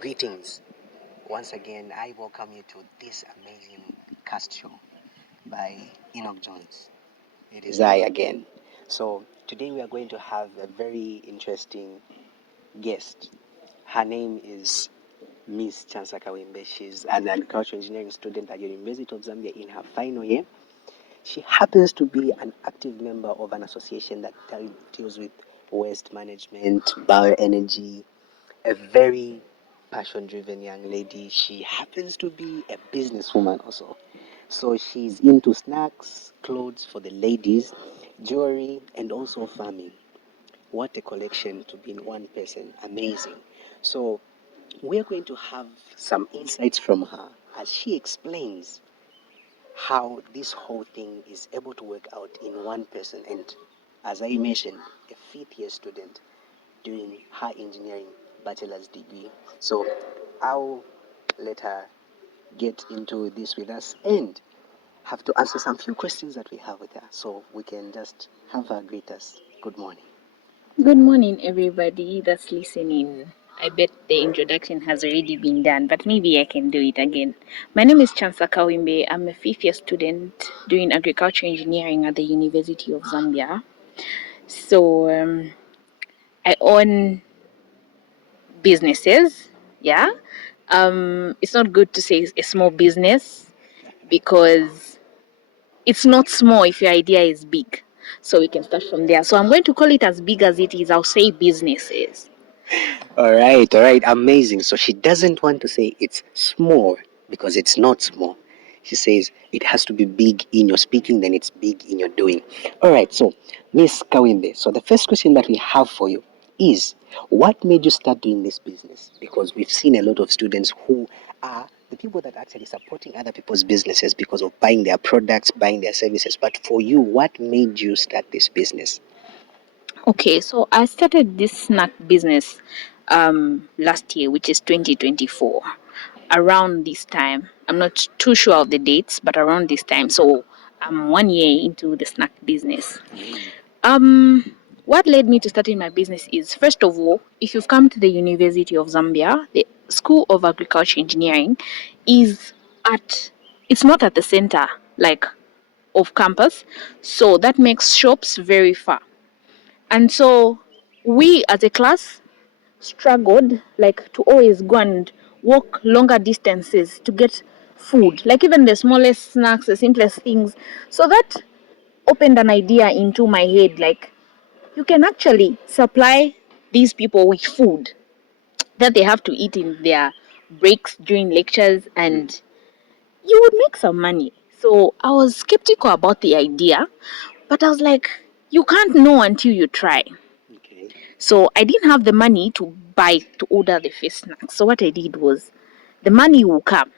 Greetings. Once again, I welcome you to this amazing cast show by Enock Jones. It is I again. So, today we are going to have a very interesting guest. Her name is Miss Chansa. She's an agricultural engineering student at the University of Zambia in her final year. She happens to be an active member of an association that deals with waste management, bioenergy, a very passion driven young lady. She happens to be a businesswoman also. So she's into snacks, clothes for the ladies, jewelry, and also farming. What a collection to be in one person. Amazing. So we're going to have some insights from her as she explains how this whole thing is able to work out in one person. And as I mentioned, a fifth year student doing her engineering bachelor's degree. So I'll let her get into this with us and have to answer some few questions that we have with her. So we can just have her greet us. Good morning. Good morning, everybody that's listening. I bet the introduction has already been done, but maybe I can do it again. My name is Chansa. I'm a fifth year student doing agriculture engineering at the University of Zambia. So I own businesses. Yeah. It's not good to say a small business because it's not small if your idea is big. So we can start from there. So I'm going to call it as big as it is. I'll say businesses. All right, amazing. So she doesn't want to say it's small because it's not small. She says it has to be big in your speaking, then it's big in your doing. All right, so Miss Kawimbe, so the first question that we have for you is what made you start doing this business? Because we've seen a lot of students who are the people that are actually supporting other people's businesses because of buying their products, buying their services. But for you, what made you start this business? Okay, so I started this snack business last year, which is 2024. Around this time, I'm not too sure of the dates, but around this time. So I'm 1 year into the snack business. What led me to starting my business is, first of all, if you've come to the University of Zambia, the School of Agriculture Engineering is it's not at the center, like, of campus. So that makes shops very far. And so we as a class struggled like to always go and walk longer distances to get food, like even the smallest snacks, the simplest things. So that opened an idea into my head, like you can actually supply these people with food that they have to eat in their breaks during lectures, and you would make some money. So I was skeptical about the idea, but I was like, you can't know until you try. Okay. So I didn't have the money to order the first snack. So what I did was, the money will come,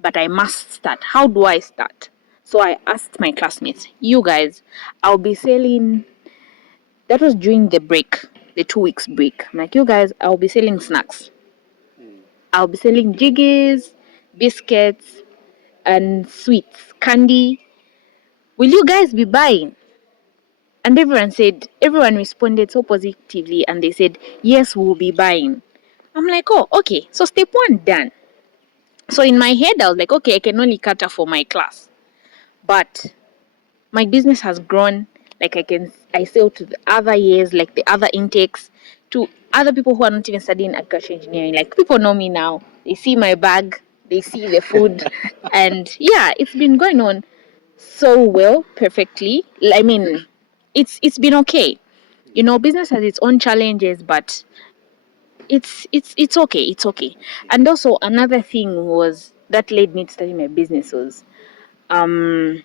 but I must start. How do I start? So I asked my classmates, you guys, I'll be selling. That was during the break, the 2 weeks break. I'm like, you guys, I'll be selling snacks. I'll be selling jiggies, biscuits, and sweets, candy. Will you guys be buying? And everyone responded so positively, and they said, yes, we'll be buying. I'm like, oh, okay. So step one done. So in my head, I was like, okay, I can only cater for my class. But my business has grown. Like I sell to the other years, like the other intakes, to other people who are not even studying agriculture engineering. Like people know me now. They see my bag, they see the food. And yeah, it's been going on so well, perfectly. I mean, it's been okay. You know, business has its own challenges, but it's okay. It's okay. And also another thing was that led me to study my business was um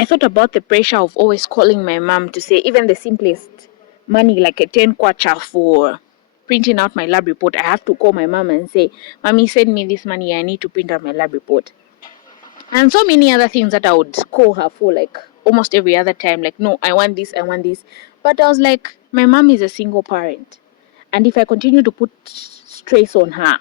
I thought about the pressure of always calling my mom to say even the simplest money, like a 10 kwacha for printing out my lab report. I have to call my mom and say, Mommy, send me this money. I need to print out my lab report. And so many other things that I would call her for, like almost every other time. Like, no, I want this, I want this. But I was like, my mom is a single parent. And if I continue to put stress on her,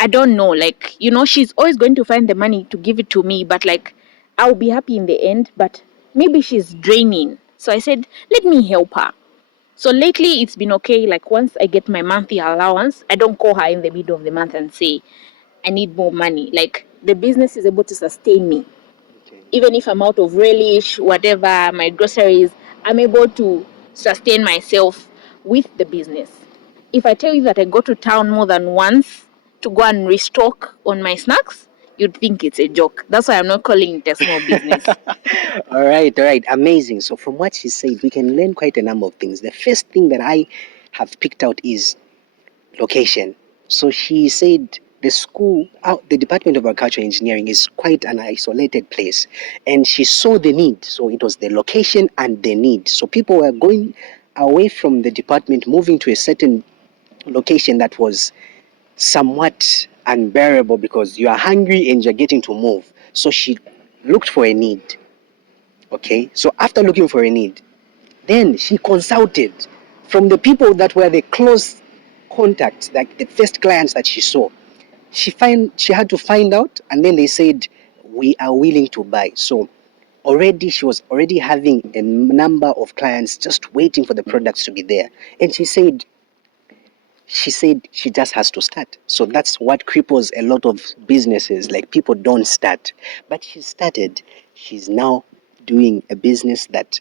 I don't know, like, you know, she's always going to find the money to give it to me, but like, I'll be happy in the end, but maybe she's draining. So I said, let me help her. So lately it's been okay. Like once I get my monthly allowance, I don't call her in the middle of the month and say, I need more money. Like the business is able to sustain me. Okay. Even if I'm out of relish, whatever, my groceries, I'm able to sustain myself with the business. If I tell you that I go to town more than once to go and restock on my snacks, you'd think it's a joke. That's why I'm not calling it a small business. All right, amazing. So from what she said, we can learn quite a number of things. The first thing that I have picked out is location. So she said the school, the Department of Agriculture Engineering is quite an isolated place, and she saw the need. So it was the location and the need. So people were going away from the department, moving to a certain location that was somewhat unbearable because you are hungry and you're getting to move. So she looked for a need. Okay, so after looking for a need, then she consulted from the people that were the close contacts, like the first clients that she saw. She had to find out, and then they said we are willing to buy. So already she was already having a number of clients just waiting for the products to be there, and she said she just has to start. So that's what cripples a lot of businesses. Like people don't start, but she started. She's now doing a business that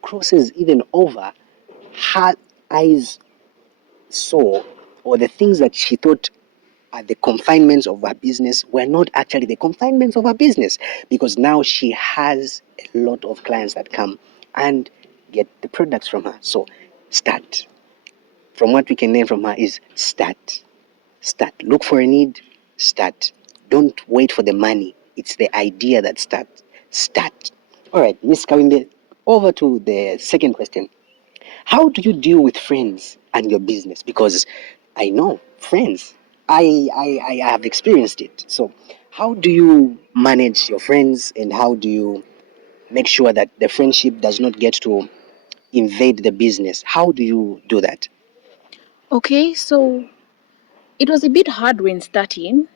crosses even over her eyes saw, or the things that she thought are the confinements of her business were not actually the confinements of her business, because now she has a lot of clients that come and get the products from her. So start. From what we can learn from her is start. Start. Look for a need, start. Don't wait for the money. It's the idea that starts. Start. All right, Miss Kawinde, over to the second question. How do you deal with friends and your business? Because I know friends. I have experienced it. So how do you manage your friends, and how do you make sure that the friendship does not get to invade the business? How do you do that? Okay, so it was a bit hard when starting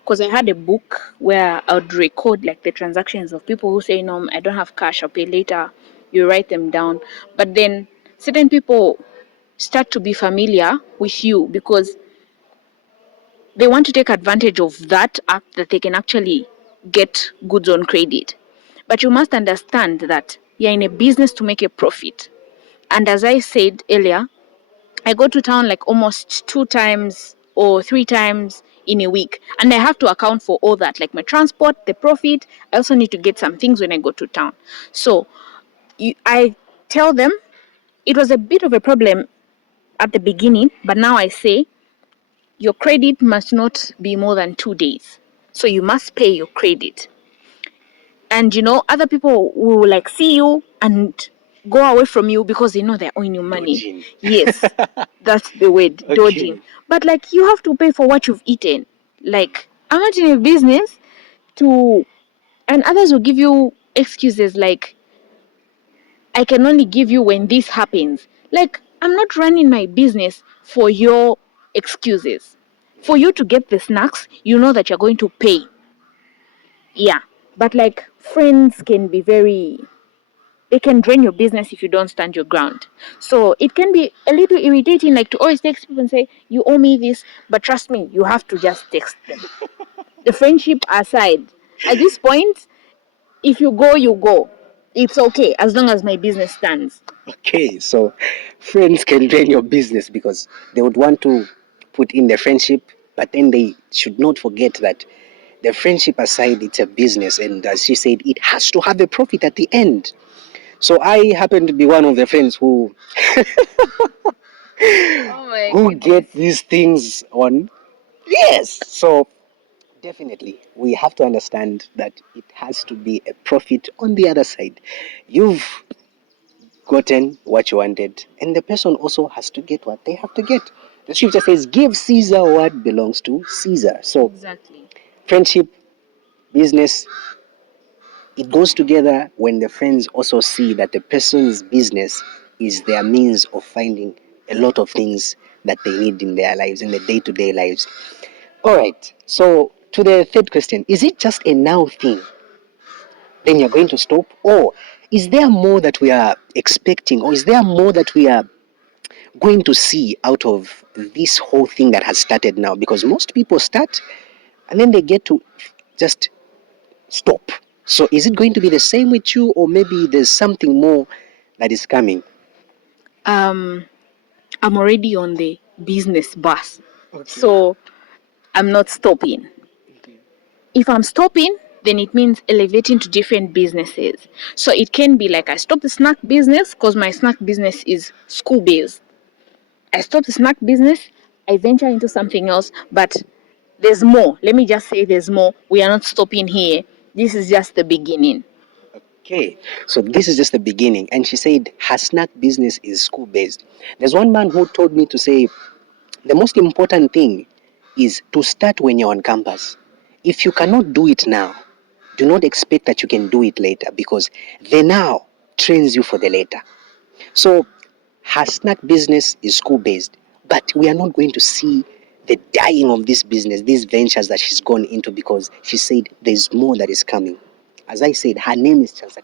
because I had a book where I would record like the transactions of people who say, no, I don't have cash, I'll pay later. You write them down. But then certain people start to be familiar with you because they want to take advantage of that act that they can actually get goods on credit. But you must understand that you're in a business to make a profit. And as I said earlier, I go to town like almost 2 times or 3 times in a week. And I have to account for all that, like my transport, the profit. I also need to get some things when I go to town. So I tell them it was a bit of a problem at the beginning, but now I say your credit must not be more than 2 days. So you must pay your credit. And other people will like see you and go away from you because they know they're owing you money. Dodging. Yes, that's the word, Okay. dodging. But like you have to pay for what you've eaten. Like I'm not in a business to, and others will give you excuses like I can only give you when this happens. Like I'm not running my business for your excuses. For you to get the snacks, you know that you're going to pay. Yeah. But like friends can be very, they can drain your business if you don't stand your ground. So it can be a little irritating, like to always text people and say, you owe me this, but trust me, you have to just text them. The friendship aside, at this point, if you go, you go. It's okay as long as my business stands. Okay, so friends can drain your business because they would want to put in the friendship, but then they should not forget that the friendship aside, it's a business, and as she said, it has to have a profit at the end. So I happen to be one of the friends who Oh my who goodness. get these things on. Yes, so definitely we have to understand that it has to be a profit on the other side. You've gotten what you wanted, and the person also has to get what they have to get. The scripture says, give Caesar what belongs to Caesar. So Exactly. friendship, business, it goes together when the friends also see that the person's business is their means of finding a lot of things that they need in their lives, in the day-to-day lives. All right, so to the third question, is it just a now thing, then you're going to stop? Or is there more that we are expecting? Or is there more that we are going to see out of this whole thing that has started now? Because most people start and then they get to just stop. So is it going to be the same with you, or maybe there's something more that is coming? I'm already on the business bus, Okay. so I'm not stopping. If I'm stopping, then it means elevating to different businesses. So it can be like I stop the snack business because my snack business is school based. I stop the snack business, I venture into something else, but there's more. Let me just say there's more. We are not stopping here. This is just the beginning. Okay, so this is just the beginning. And she said her snack business is school based. There's one man who told me to say the most important thing is to start when you're on campus. If you cannot do it now, do not expect that you can do it later, because the now trains you for the later. So her snack business is school based, but we are not going to see the dying of this business, these ventures that she's gone into, because she said there's more that is coming. As I said, her name is Chansa.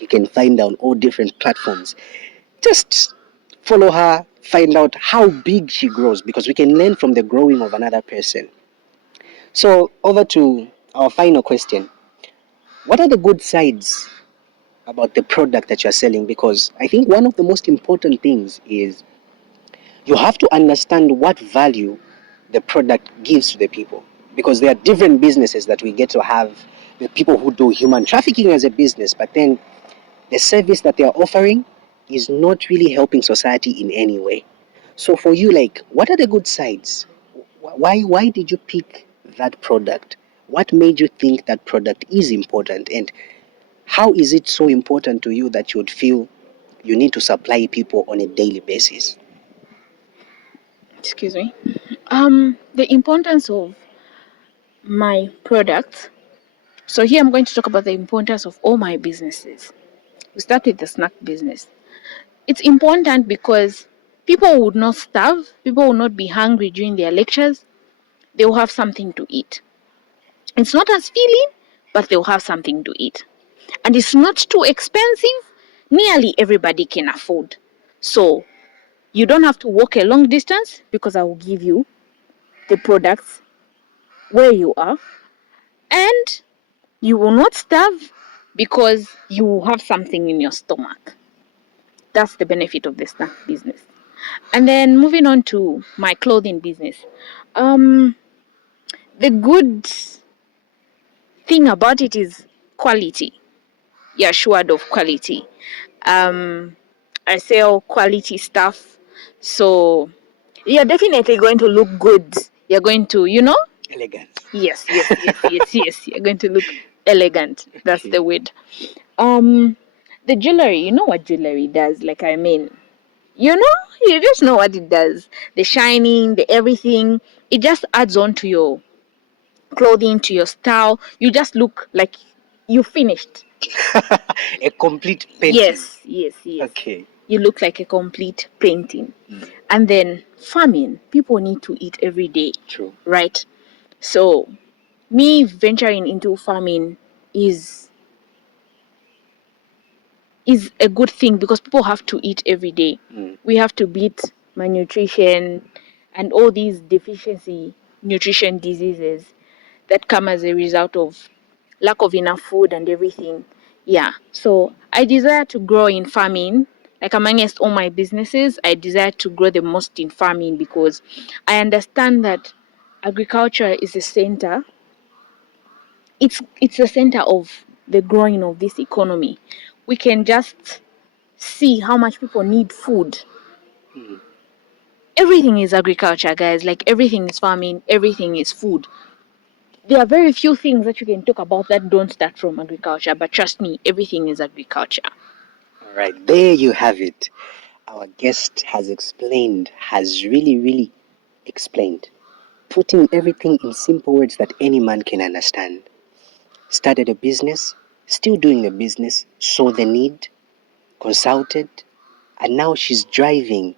You can find her on all different platforms. Just follow her, find out how big she grows, because we can learn from the growing of another person. So, over to our final question. What are the good sides about the product that you're selling? Because I think one of the most important things is you have to understand what value the product gives to the people. Because there are different businesses that we get to have, the people who do human trafficking as a business, but then the service that they are offering is not really helping society in any way. So for you, like, what are the good sides? Why did you pick that product? What made you think that product is important, and how is it so important to you that you would feel you need to supply people on a daily basis? Excuse me. The importance of my products. So here I'm going to talk about the importance of all my businesses. We start with the snack business. It's important because people would not starve, people will not be hungry during their lectures, they will have something to eat. It's not as filling, but they'll have something to eat. And it's not too expensive, nearly everybody can afford. So you don't have to walk a long distance because I will give you the products where you are, and you will not starve because you will have something in your stomach. That's the benefit of the snack business. And then moving on to my clothing business. Um, the good thing about it is quality. You're assured of quality. Um, I sell quality stuff, so you're definitely going to look good. You're going to, Elegance. yes. You're going to look elegant. That's Okay. the word. Um, the jewelry. You know what jewelry does? You just know what it does. The shining, the everything. It just adds on to your clothing, to your style. You just look like you finished. A complete painting. Yes. Okay. You look like a complete painting. And then farming, people need to eat every day, True. right? So me venturing into farming is a good thing because people have to eat every day. We have to beat malnutrition and all these deficiency nutrition diseases that come as a result of lack of enough food and everything. Yeah. So I desire to grow in farming. Like amongst all my businesses, I desire to grow the most in farming because I understand that agriculture is the center. It's the center of the growing of this economy. We can just see how much people need food. Everything is agriculture, guys. Like everything is farming, everything is food. There are very few things that you can talk about that don't start from agriculture, but trust me, everything is agriculture. All right, there you have it. Our guest has really explained, putting everything in simple words that any man can understand. Started a business, still doing a business, saw the need, consulted, and now she's driving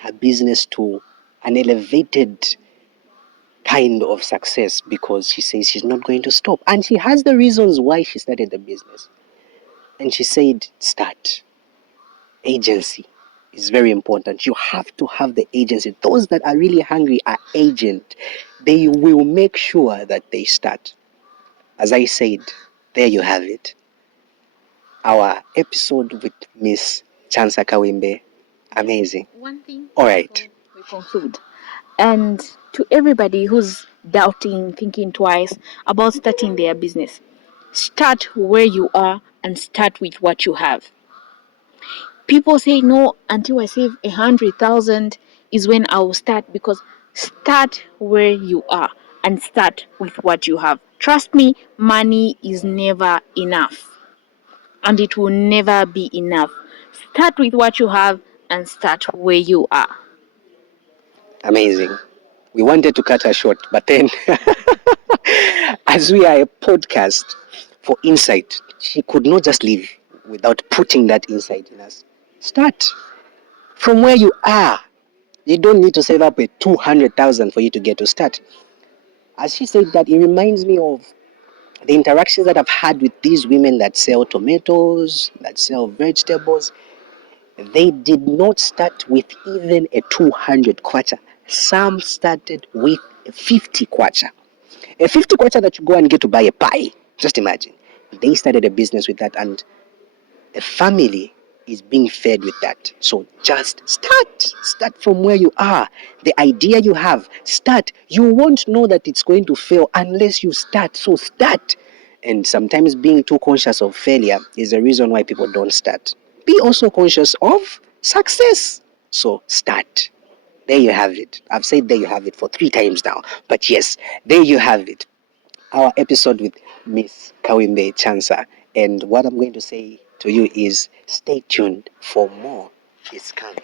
her business to an elevated kind of success because she says she's not going to stop. And she has the reasons why she started the business. And she said, start agency. is very important. You have to have the agency. Those that are really hungry are agent. They will make sure that they start. As I said, there you have it. Our episode with Miss Chansa Kawimbe. Amazing. One thing. All right. We conclude. And to everybody who's doubting, thinking twice about starting their business, start where you are and start with what you have. People say no, until I save 100,000 is when I will start, because start where you are and start with what you have. Trust me, money is never enough and it will never be enough. Start with what you have and start where you are. Amazing. We wanted to cut her short, but then, as we are a podcast for insight, she could not just leave without putting that insight in us. Start from where you are. You don't need to save up a 200,000 for you to get to start. As she said that, it reminds me of the interactions that I've had with these women that sell tomatoes, that sell vegetables. They did not start with even a 200 kwacha. Some started with a 50 kwacha. A 50 kwacha that you go and get to buy a pie. Just imagine. They started a business with that, and the family is being fed with that. So just start. Start from where you are. The idea you have, start. You won't know that it's going to fail unless you start. So start. And sometimes being too conscious of failure is the reason why people don't start. Be also conscious of success. So start. There you have it. I've said there you have it for 3 times now. But yes, there you have it. Our episode with Miss Kawimbe Chansa. And what I'm going to say to you is stay tuned for more is coming.